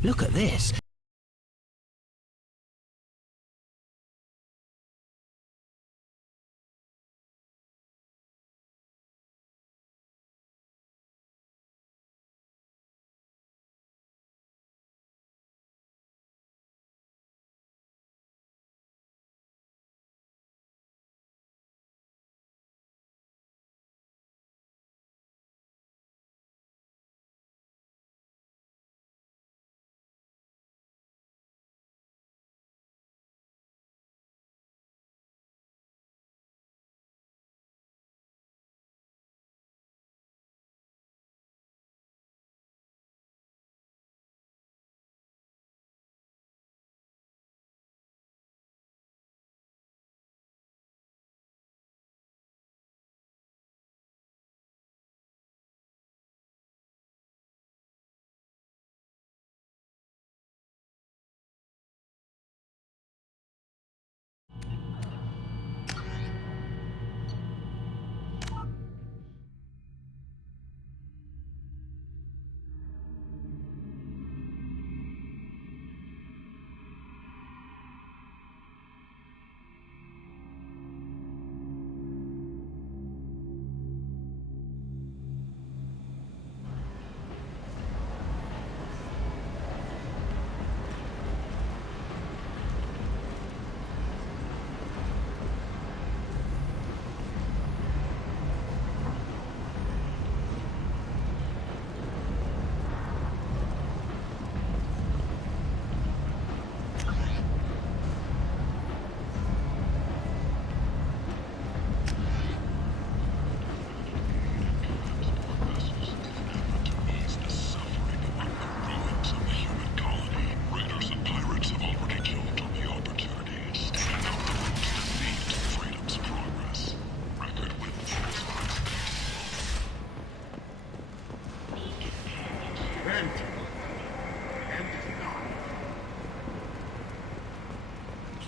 Look at this.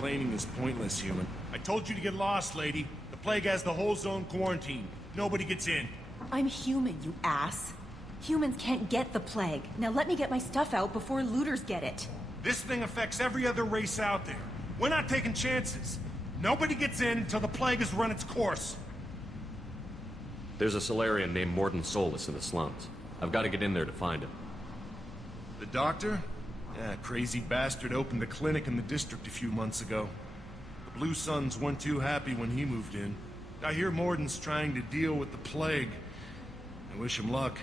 Complaining is pointless, human. I told you to get lost, lady. The plague has the whole zone quarantined. Nobody gets in. I'm human, you ass. Humans can't get the plague. Now let me get my stuff out before looters get it. This thing affects every other race out there. We're not taking chances. Nobody gets in until the plague has run its course. There's a Solarian named Mordin Solus in the slums. I've got to get in there to find him. The doctor? Yeah, crazy bastard opened a clinic in the district a few months ago. The Blue Suns weren't too happy when he moved in. I hear Mordin's trying to deal with the plague. I wish him luck.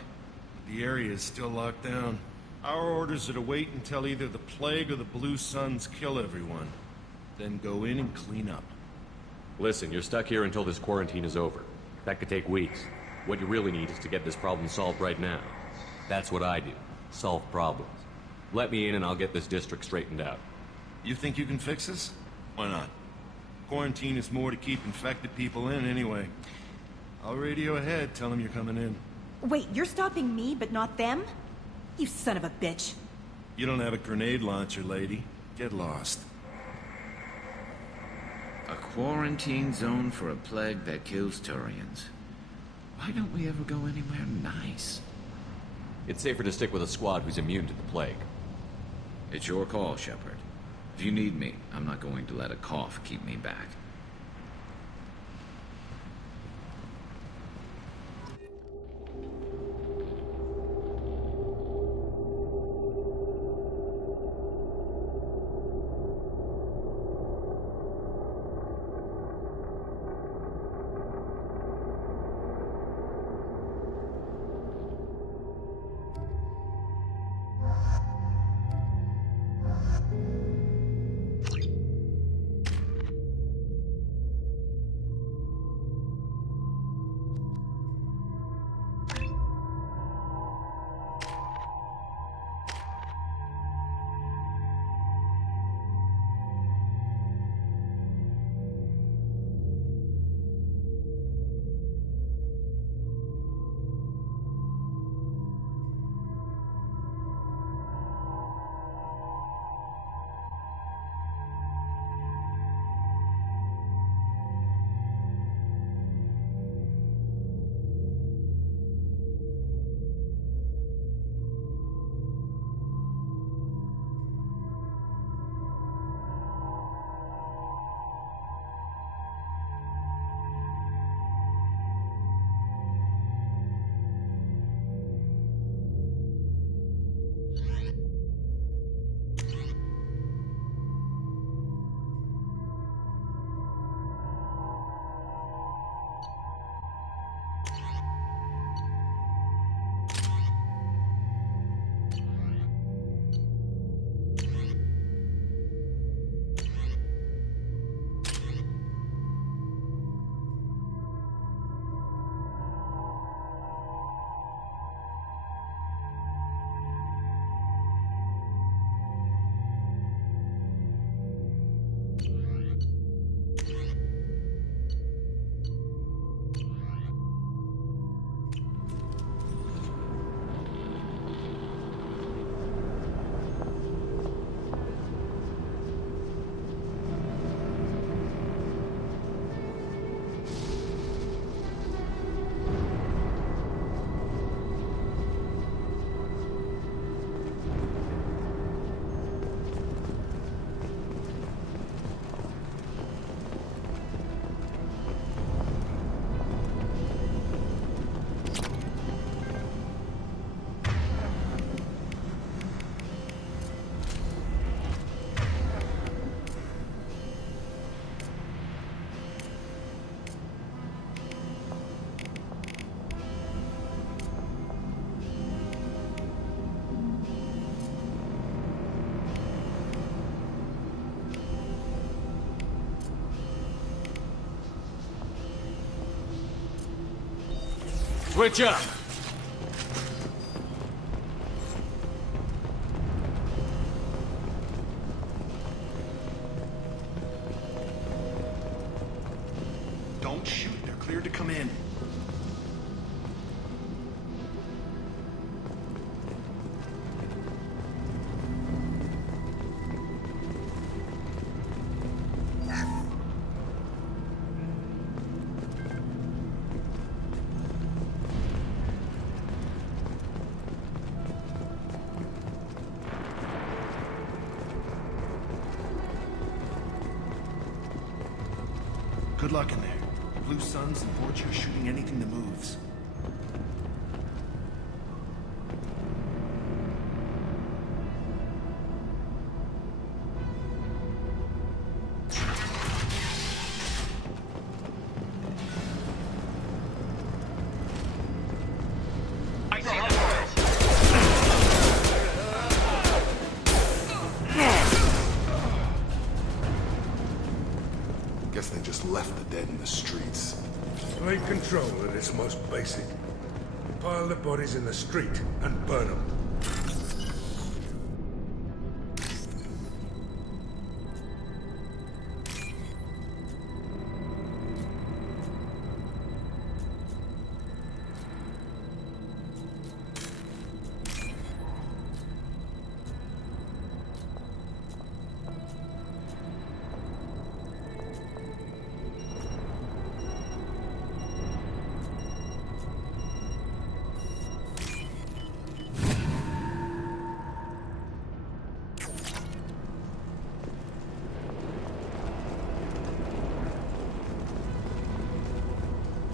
The area is still locked down. Our orders are to wait until either the plague or the Blue Suns kill everyone. Then go in and clean up. Listen, you're stuck here until this quarantine is over. That could take weeks. What you really need is to get this problem solved right now. That's what I do. Solve problems. Let me in and I'll get this district straightened out. You think you can fix this? Why not? Quarantine is more to keep infected people in anyway. I'll radio ahead, tell them you're coming in. Wait, you're stopping me, but not them? You son of a bitch. You don't have a grenade launcher, lady. Get lost. A quarantine zone for a plague that kills Turians. Why don't we ever go anywhere nice? It's safer to stick with a squad who's immune to the plague. It's your call, Shepard. If you need me, I'm not going to let a cough keep me back. Switch up! Don't shoot. They're cleared to come in. Good luck in there. Blue Suns and Vorcha shooting anything that moves. Guess they just left the dead in the streets. Plague control at its most basic. Pile the bodies in the street and burn them.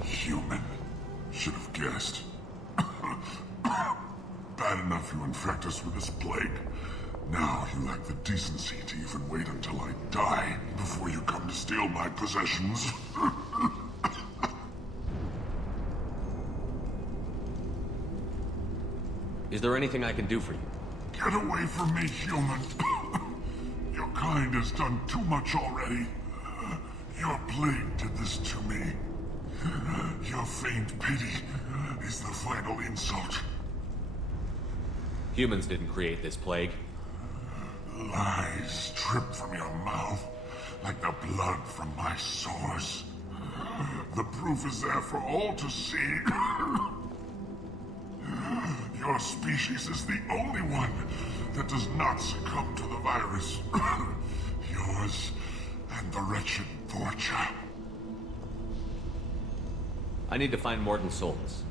Human. Should have guessed. Bad enough you infect us with this plague. Now you lack the decency to even wait until I die before you come to steal my possessions. Is there anything I can do for you? Get away from me, human. Your kind has done too much already. Your plague did this to me. Your faint pity is the final insult. Humans didn't create this plague. Lies drip from your mouth like the blood from my sores. The proof is there for all to see. Your species is the only one that does not succumb to the virus. Yours and the wretched Vorcha. I need to find Mordin Solus.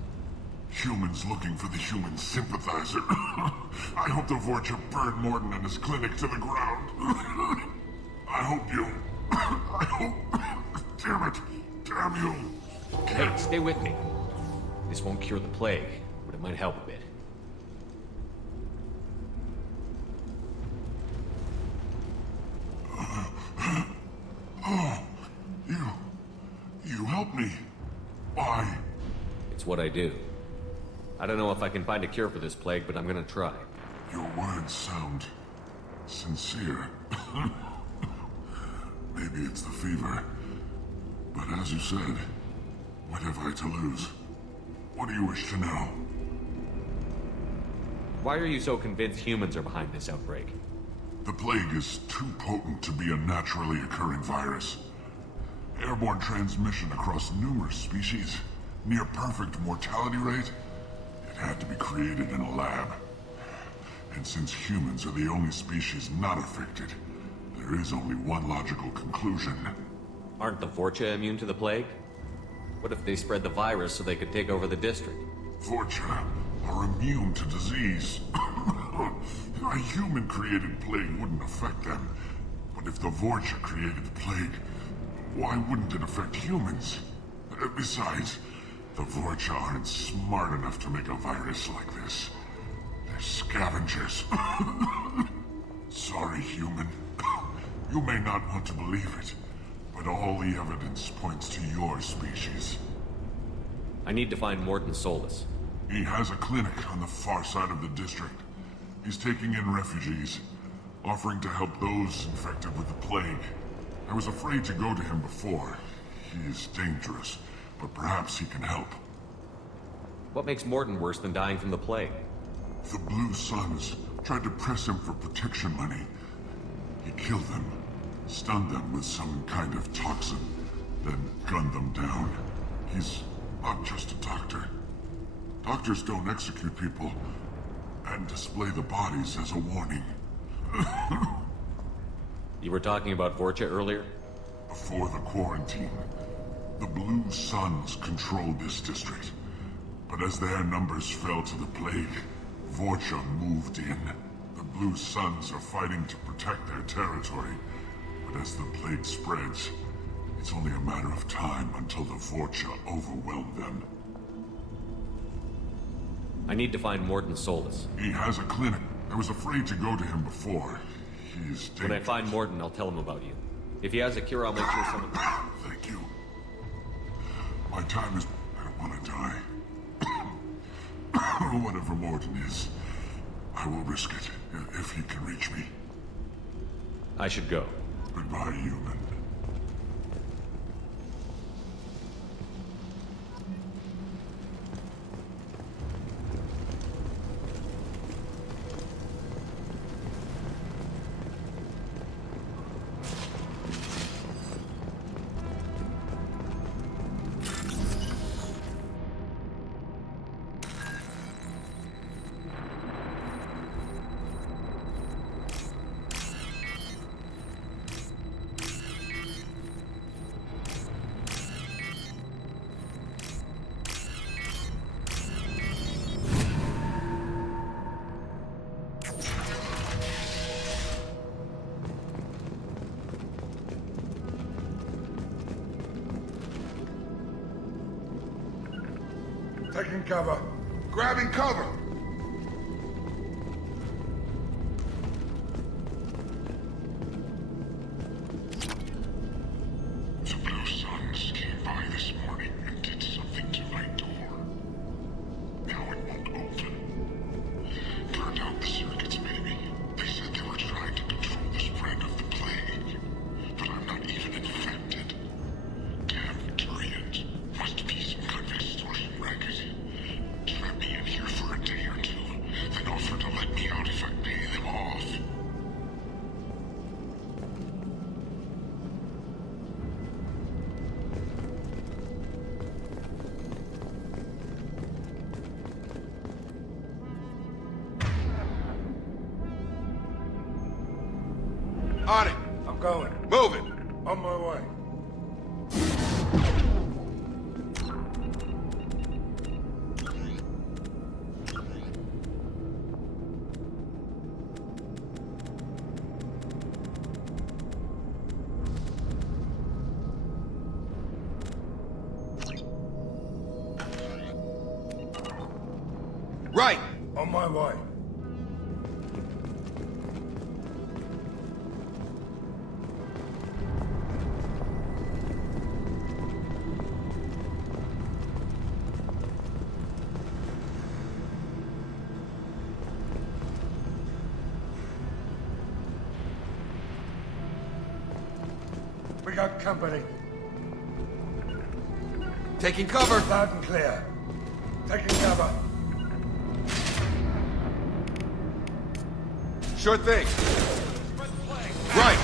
Humans looking for the human sympathizer. I hope the Vorcha burned Mordin and his clinic to the ground. I hope you... I hope... Damn it. Damn you. Hey, stay with me. This won't cure the plague, but it might help a bit. Oh, you helped me. Why? It's what I do. I don't know if I can find a cure for this plague, but I'm gonna try. Your words sound sincere. Maybe it's the fever. But as you said, what have I to lose? What do you wish to know? Why are you so convinced humans are behind this outbreak? The plague is too potent to be a naturally occurring virus. Airborne transmission across numerous species, near perfect mortality rate. It had to be created in a lab. And since humans are the only species not affected, there is only one logical conclusion. Aren't the Vorcha immune to the plague? What if they spread the virus so they could take over the district? Vorcha are immune to disease. A human-created plague wouldn't affect them. But if the Vorcha created the plague, why wouldn't it affect humans? Besides, the Vorcha aren't smart enough to make a virus like this. They're scavengers. Sorry, human. You may not want to believe it, but all the evidence points to your species. I need to find Mordin Solus. He has a clinic on the far side of the district. He's taking in refugees, offering to help those infected with the plague. I was afraid to go to him before. He is dangerous, but perhaps he can help. What makes Morton worse than dying from the plague? The Blue Suns tried to press him for protection money. He killed them, stunned them with some kind of toxin, then gunned them down. He's not just a doctor. Doctors don't execute people and display the bodies as a warning. You were talking about Vorcha earlier? Before the quarantine, the Blue Suns controlled this district. But as their numbers fell to the plague, Vorcha moved in. The Blue Suns are fighting to protect their territory. But as the plague spreads, it's only a matter of time until the Vorcha overwhelm them. I need to find Morton Solus. He has a clinic. I was afraid to go to him before. He's dangerous. When I find Morton, I'll tell him about you. If he has a cure, I'll make sure someone... Thank you. My time is... I don't want to die. Whatever Morton is, I will risk it if he can reach me. I should go. Goodbye, human. Taking cover. Grabbing cover! The Blue Suns came by this morning and did something to my door. Now it won't open. Turned out the circuits, maybe. They said they were trying to control the spread of the plague. But I'm not even infected. Damn Turians. Must be some kind of extortion racket. Trap me in here for a day or two, then offer to let me out if I pay them off. On it! I'm going. Move it! On my way. Right! On my way. We got company. Taking cover! Loud and clear. Taking cover. Sure thing. Right!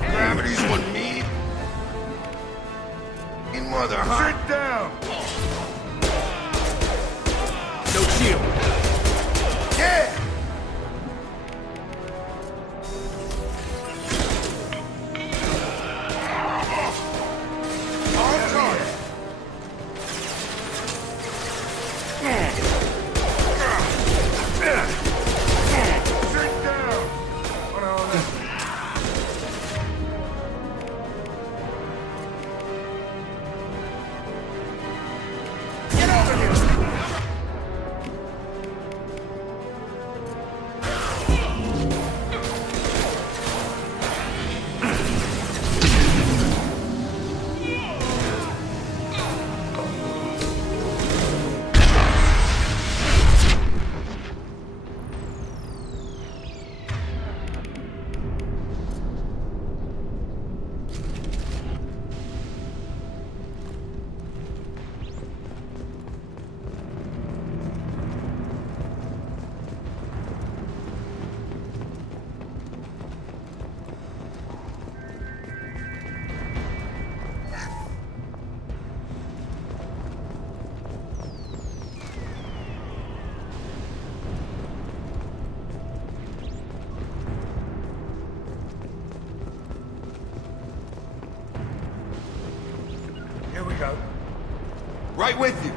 Gravity's what me? In mother, huh? Sit down! right with you.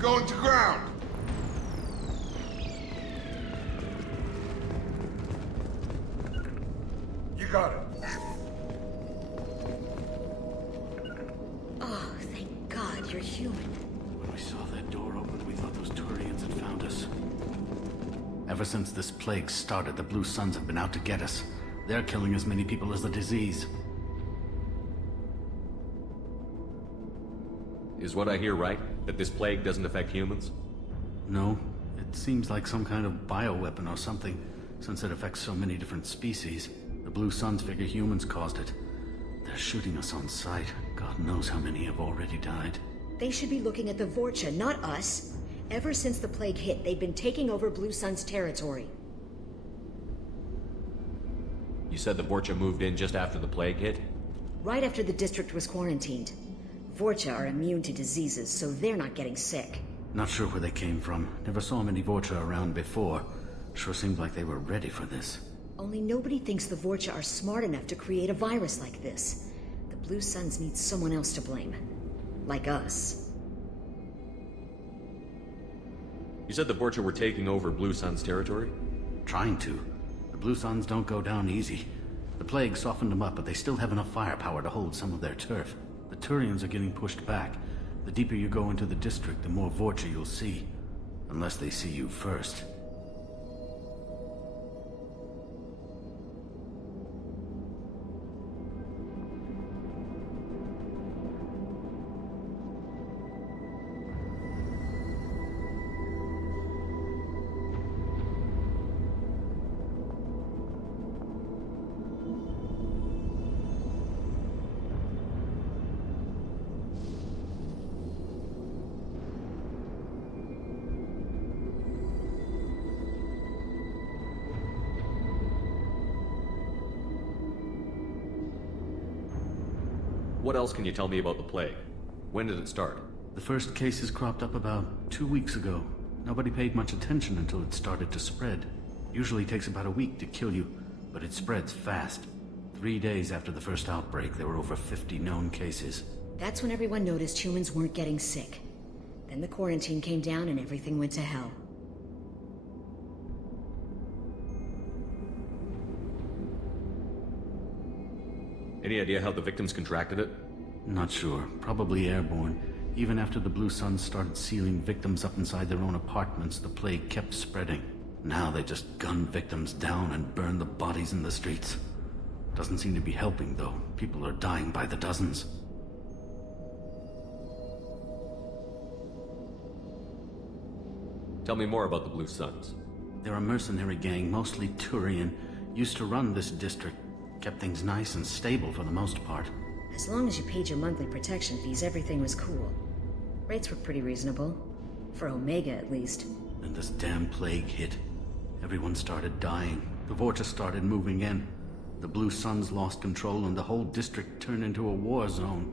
Going to ground. You got it. Oh, thank God you're human. When we saw that door open, we thought those Turians had found us. Ever since this plague started, the Blue Suns have been out to get us. They're killing as many people as the disease. Is what I hear right? That this plague doesn't affect humans? No, it seems like some kind of bioweapon or something, since it affects so many different species. The Blue Suns figure humans caused it. They're shooting us on sight. God knows how many have already died. They should be looking at the Vorcha, not us. Ever since the plague hit, they've been taking over Blue Sun's territory. You said the Vorcha moved in just after the plague hit? Right after the district was quarantined. Vorcha are immune to diseases, so they're not getting sick. Not sure where they came from. Never saw many Vorcha around before. Sure seemed like they were ready for this. Only nobody thinks the Vorcha are smart enough to create a virus like this. The Blue Suns need someone else to blame. Like us. You said the Vorcha were taking over Blue Sun's territory? Trying to. The Blue Suns don't go down easy. The plague softened them up, but they still have enough firepower to hold some of their turf. The Turians are getting pushed back. The deeper you go into the district, the more Vorcha you'll see. Unless they see you first. What else can you tell me about the plague? When did it start? The first cases cropped up about 2 weeks ago. Nobody paid much attention until it started to spread. Usually takes about a week to kill you, but it spreads fast. 3 days after the first outbreak, there were over 50 known cases. That's when everyone noticed humans weren't getting sick. Then the quarantine came down and everything went to hell. Any idea how the victims contracted it? Not sure. Probably airborne. Even after the Blue Suns started sealing victims up inside their own apartments, the plague kept spreading. Now they just gun victims down and burn the bodies in the streets. Doesn't seem to be helping, though. People are dying by the dozens. Tell me more about the Blue Suns. They're a mercenary gang, mostly Turian. Used to run this district. Kept things nice and stable for the most part. As long as you paid your monthly protection fees, everything was cool. Rates were pretty reasonable. For Omega, at least. Then this damn plague hit. Everyone started dying. The Vorcha started moving in. The Blue Suns lost control and the whole district turned into a war zone.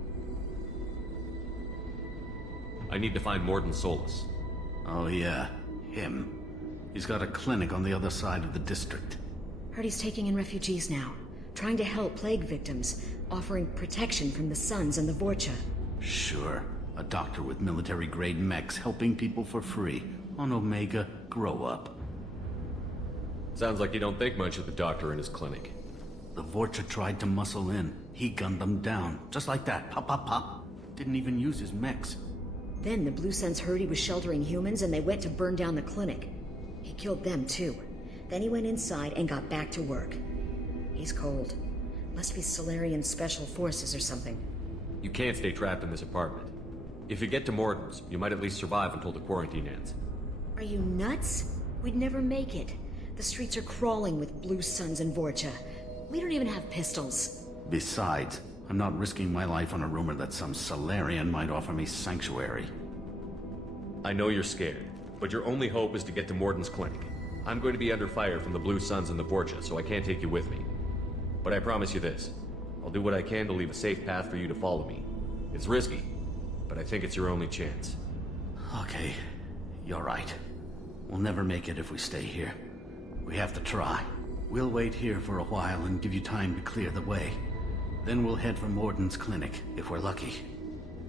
I need to find Mordin Solus. Oh yeah, him. He's got a clinic on the other side of the district. Heard he's taking in refugees now. trying to help plague victims, offering protection from the Suns and the Vorcha. Sure. A doctor with military-grade mechs helping people for free. On Omega, grow up. Sounds like you don't think much of the doctor in his clinic. The Vorcha tried to muscle in. He gunned them down. Just like that. Pop, pop, pop. Didn't even use his mechs. Then the Blue Suns heard he was sheltering humans and they went to burn down the clinic. He killed them too. Then he went inside and got back to work. He's cold. Must be Solarian Special Forces or something. You can't stay trapped in this apartment. If you get to Morton's, you might at least survive until the quarantine ends. Are you nuts? We'd never make it. The streets are crawling with Blue Suns and Vorcha. We don't even have pistols. Besides, I'm not risking my life on a rumor that some Solarian might offer me sanctuary. I know you're scared, but your only hope is to get to Morton's clinic. I'm going to be under fire from the Blue Suns and the Vorcha, so I can't take you with me. But I promise you this. I'll do what I can to leave a safe path for you to follow me. It's risky, but I think it's your only chance. Okay, you're right. We'll never make it if we stay here. We have to try. We'll wait here for a while and give you time to clear the way. Then we'll head for Morton's clinic, if we're lucky.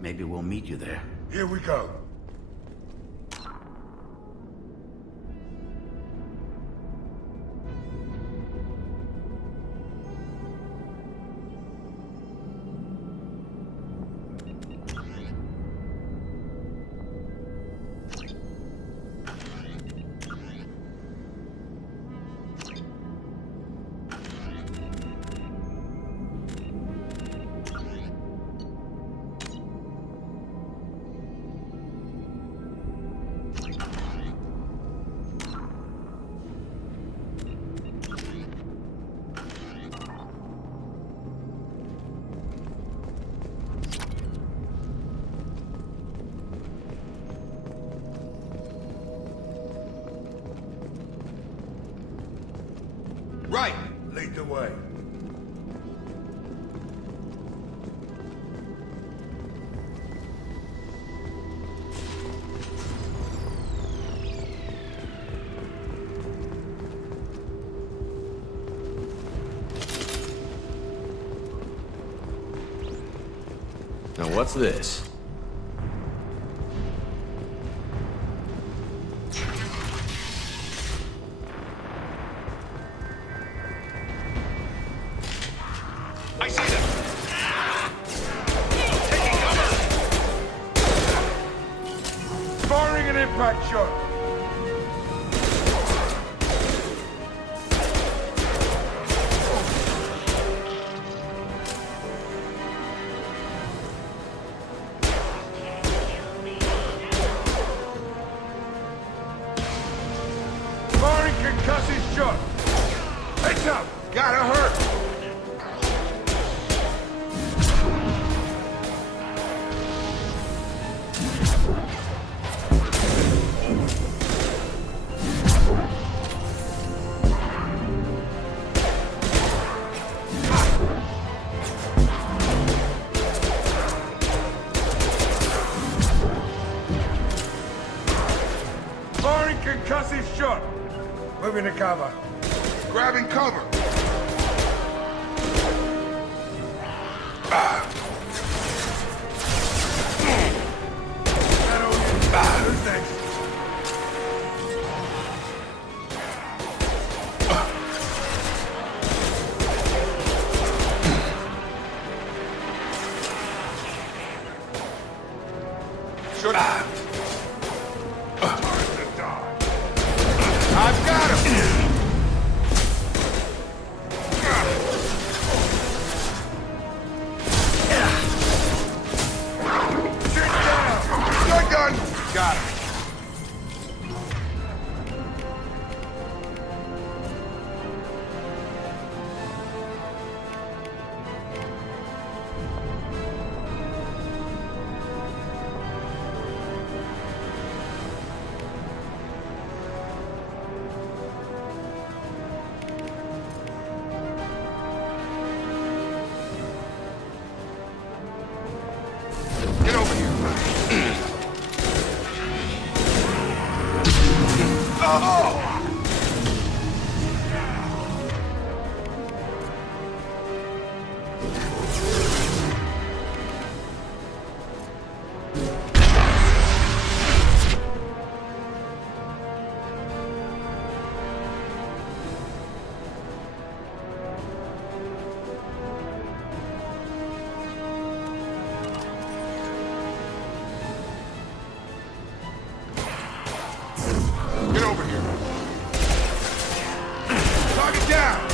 Maybe we'll meet you there. Here we go. Right! Lead the way. Now what's this? I see them! Taking cover! Firing an impact shot! Firing concussive shot! Heads up! Gotta hurt! Firing concussive shot! Moving to cover. Grabbing cover! Who's next? Should I? I've got him! Sit down! Shotgun! Got him. Get over here. Oh! Get over here. Target down!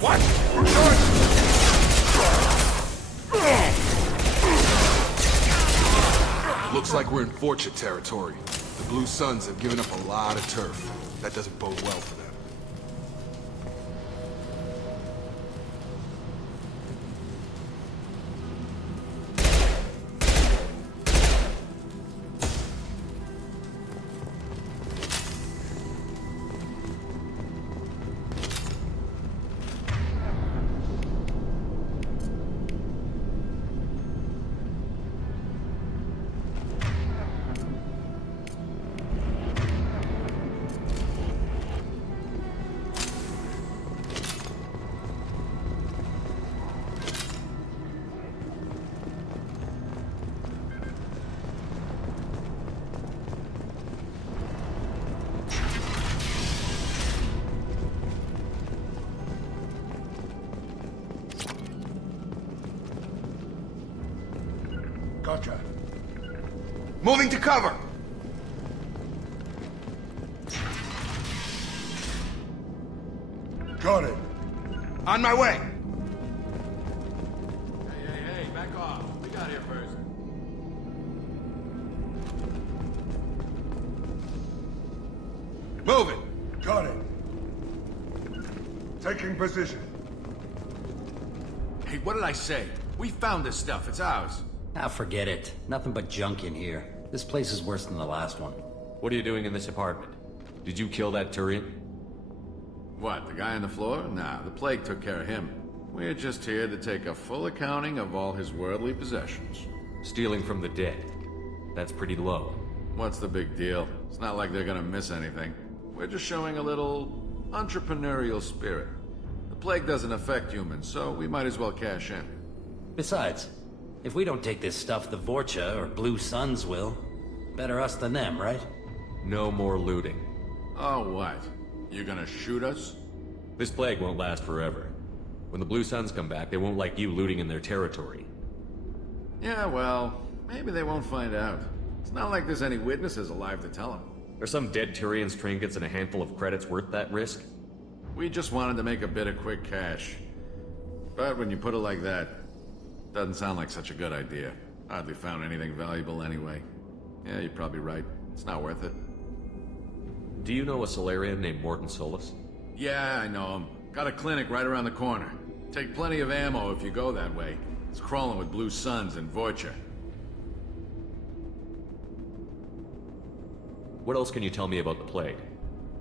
What? We're charging! Looks like we're in Vorcha territory. The Blue Suns have given up a lot of turf. That doesn't bode well for them. Gotcha. Moving to cover! Got it. On my way! Hey, back off. We got here first. Moving! Got it. Taking position. Hey, what did I say? We found this stuff. It's ours. Ah, forget it. Nothing but junk in here. This place is worse than the last one. What are you doing in this apartment? Did you kill that Turian? What, the guy on the floor? Nah, the plague took care of him. We're just here to take a full accounting of all his worldly possessions. Stealing from the dead. That's pretty low. What's the big deal? It's not like they're gonna miss anything. We're just showing a little entrepreneurial spirit. The plague doesn't affect humans, so we might as well cash in. Besides, if we don't take this stuff, the Vorcha or Blue Suns will. Better us than them, right? No more looting. Oh, what? You gonna shoot us? This plague won't last forever. When the Blue Suns come back, they won't like you looting in their territory. Yeah, well, maybe they won't find out. It's not like there's any witnesses alive to tell them. Are some dead Turians' trinkets and a handful of credits worth that risk? We just wanted to make a bit of quick cash. But when you put it like that, doesn't sound like such a good idea. Hardly found anything valuable anyway. Yeah, you're probably right. It's not worth it. Do you know a Solarian named Morton Solus? Yeah, I know him. Got a clinic right around the corner. Take plenty of ammo if you go that way. It's crawling with Blue Suns and Vorcha. What else can you tell me about the plague?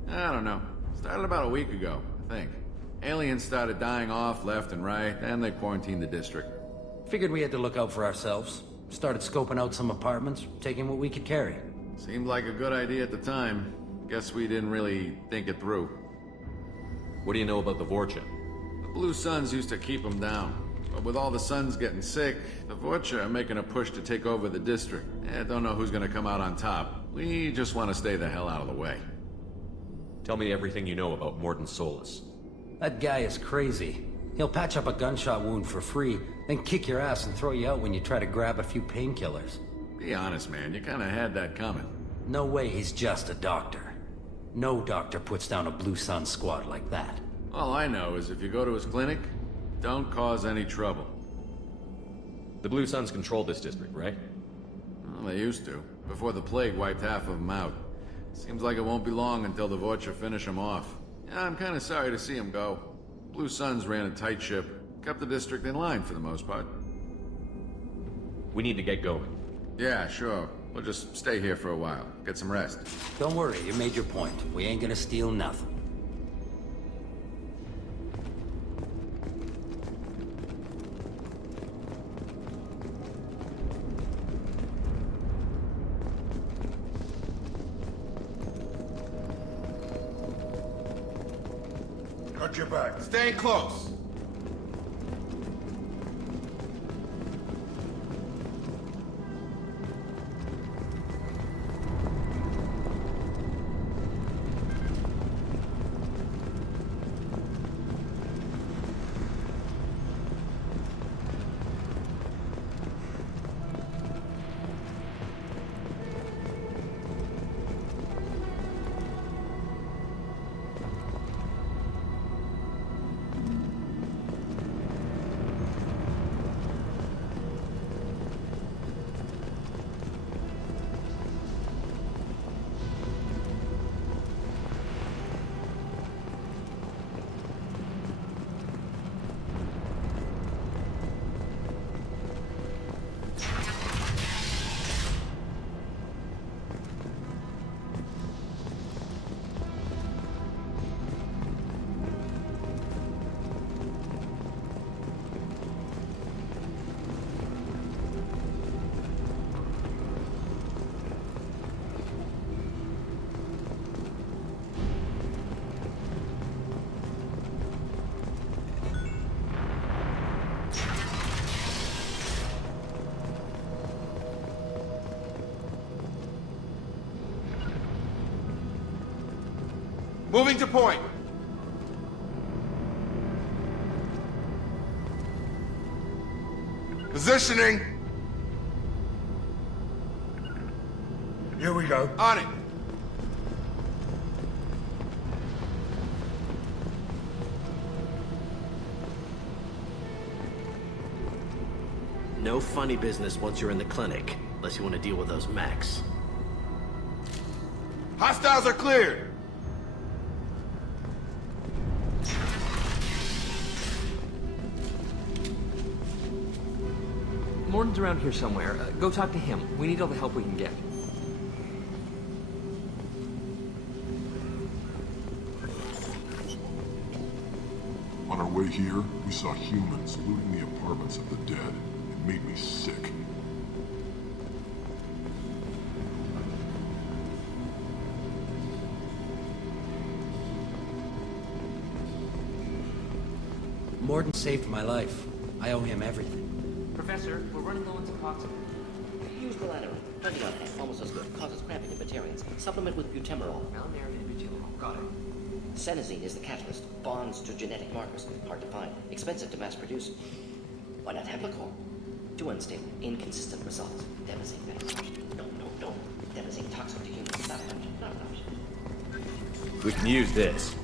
I don't know. Started about a week ago, I think. Aliens started dying off left and right, and they quarantined the district. Figured we had to look out for ourselves. Started scoping out some apartments, taking what we could carry. Seemed like a good idea at the time. Guess we didn't really think it through. What do you know about the Vorcha? The Blue Suns used to keep them down. But with all the Suns getting sick, the Vorcha are making a push to take over the district. Don't know who's gonna come out on top. We just want to stay the hell out of the way. Tell me everything you know about Morton Solus. That guy is crazy. He'll patch up a gunshot wound for free, then kick your ass and throw you out when you try to grab a few painkillers. Be honest, man. You kinda had that coming. No way he's just a doctor. No doctor puts down a Blue Sun squad like that. All I know is if you go to his clinic, don't cause any trouble. The Blue Suns control this district, right? Well, they used to, before the plague wiped half of them out. Seems like it won't be long until the Vorcha finish them off. Yeah, I'm kinda sorry to see them go. Blue Suns ran a tight ship, kept the district in line for the most part. We need to get going. Yeah, sure. We'll just stay here for a while, get some rest. Don't worry, you made your point. We ain't gonna steal nothing. Got your back. Staying close. Moving to point. Positioning. Here we go. On it. No funny business once you're in the clinic, unless you want to deal with those mechs. Hostiles are cleared. Morton's around here somewhere. Go talk to him. We need all the help we can get. On our way here, we saw humans looting the apartments of the dead. It made me sick. Morton saved my life. I owe him everything. Professor, we're running low on toxin. Use gelatinol. 20 on hand. Almost as good. Causes cramping in Batarians. Supplement with butemerol. Malnarine and butylenol. Got it. Senesine is the catalyst. Bonds to genetic markers. Hard to find. Expensive to mass produce. Why not Heplicol? Too unstable. Inconsistent results. Devastating manufacturing. No. Devastating toxic to humans. Not an option. Not an option. We can use this.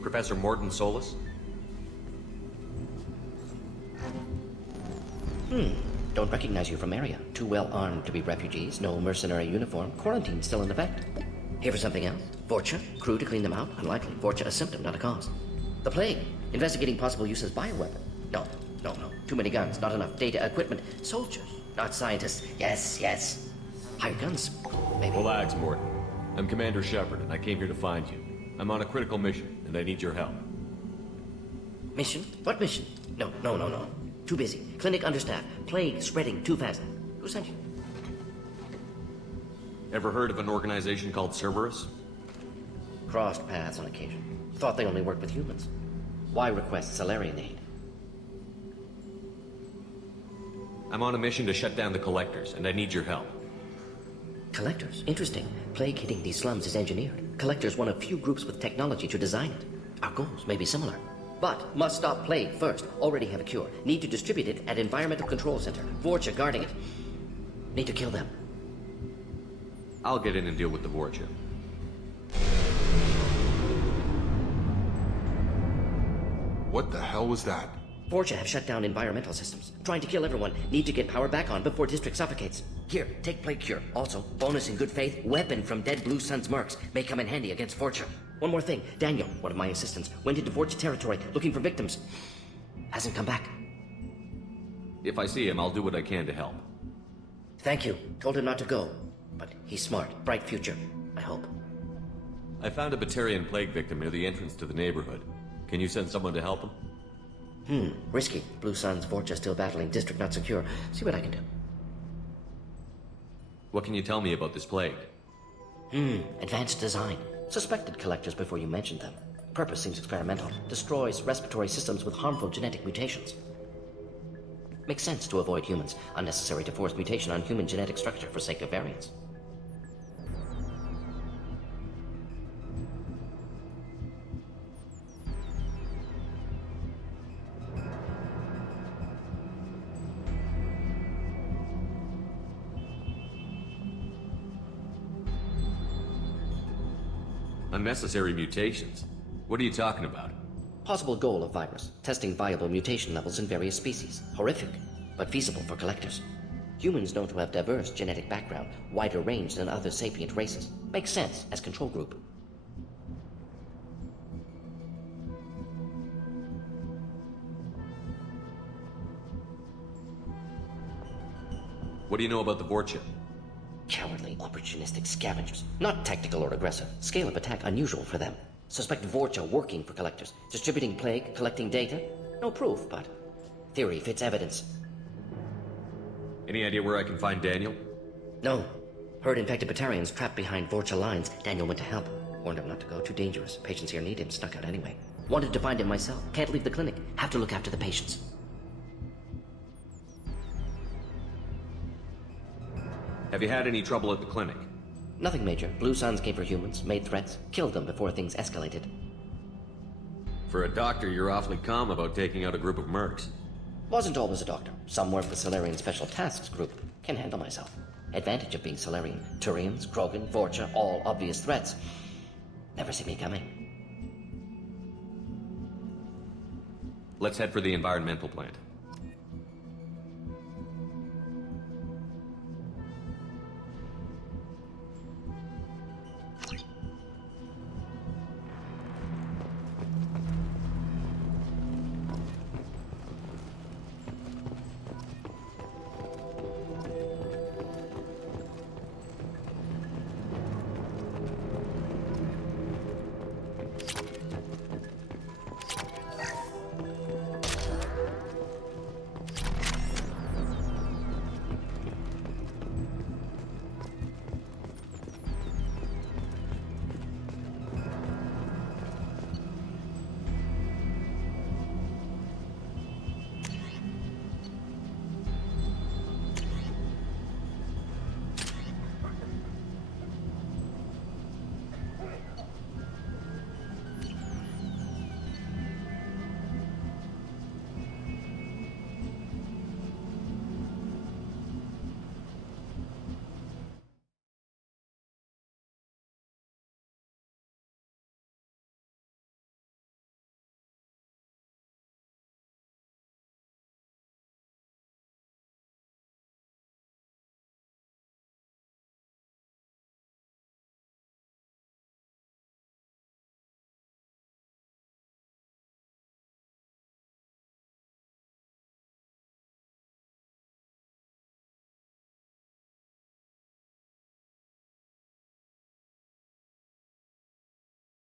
Professor Morton Solus? Don't recognize you from area. Too well armed to be refugees. No mercenary uniform. Quarantine still in effect. Here for something else? Vorcha? Crew to clean them out? Unlikely. Vorcha a symptom, not a cause. The plague. Investigating possible use as bioweapon. No. Too many guns. Not enough data, equipment. Soldiers, not scientists. Yes. Hired guns. Maybe. Relax, Morton. I'm Commander Shepard, and I came here to find you. I'm on a critical mission, and I need your help. Mission? What mission? No. Too busy. Clinic understaffed. Plague spreading too fast. Who sent you? Ever heard of an organization called Cerberus? Crossed paths on occasion. Thought they only worked with humans. Why request Salarian aid? I'm on a mission to shut down the Collectors, and I need your help. Collectors? Interesting. Plague hitting these slums is engineered. Collectors one of few groups with technology to design it. Our goals may be similar. But must stop plague first. Already have a cure. Need to distribute it at Environmental Control Center. Vorcha guarding it. Need to kill them. I'll get in and deal with the Vorcha. What the hell was that? Vorcha have shut down environmental systems. Trying to kill everyone. Need to get power back on before district suffocates. Here, take plague cure. Also, bonus in good faith, weapon from dead Blue Sun's mercs. May come in handy against Vorcha. One more thing. Daniel, one of my assistants, went into Vorcha territory looking for victims. Hasn't come back. If I see him, I'll do what I can to help. Thank you. Told him not to go. But he's smart. Bright future. I hope. I found a Batarian plague victim near the entrance to the neighborhood. Can you send someone to help him? Risky. Blue Sun's Vorcha still battling. District not secure. See what I can do. What can you tell me about this plague? Advanced design. Suspected Collectors before you mentioned them. Purpose seems experimental. Destroys respiratory systems with harmful genetic mutations. Makes sense to avoid humans. Unnecessary to force mutation on human genetic structure for sake of variance. Unnecessary mutations? What are you talking about? Possible goal of virus. Testing viable mutation levels in various species. Horrific, but feasible for Collectors. Humans known to have diverse genetic background, wider range than other sapient races. Makes sense as control group. What do you know about the Vorcha? Cowardly, opportunistic scavengers. Not tactical or aggressive. Scale of attack unusual for them. Suspect Vorcha working for Collectors. Distributing plague, collecting data. No proof, but theory fits evidence. Any idea where I can find Daniel? No. Heard infected Batarians trapped behind Vorcha lines. Daniel went to help. Warned him not to go, too dangerous. Patients here need him, snuck out anyway. Wanted to find him myself. Can't leave the clinic. Have to look after the patients. Have you had any trouble at the clinic? Nothing major. Blue Suns came for humans, made threats, killed them before things escalated. For a doctor, you're awfully calm about taking out a group of mercs. Wasn't always a doctor. Some work with Solarian Special Tasks Group. Can handle myself. Advantage of being Solarian. Turians, Krogan, Vorcha, all obvious threats. Never see me coming. Let's head for the environmental plant.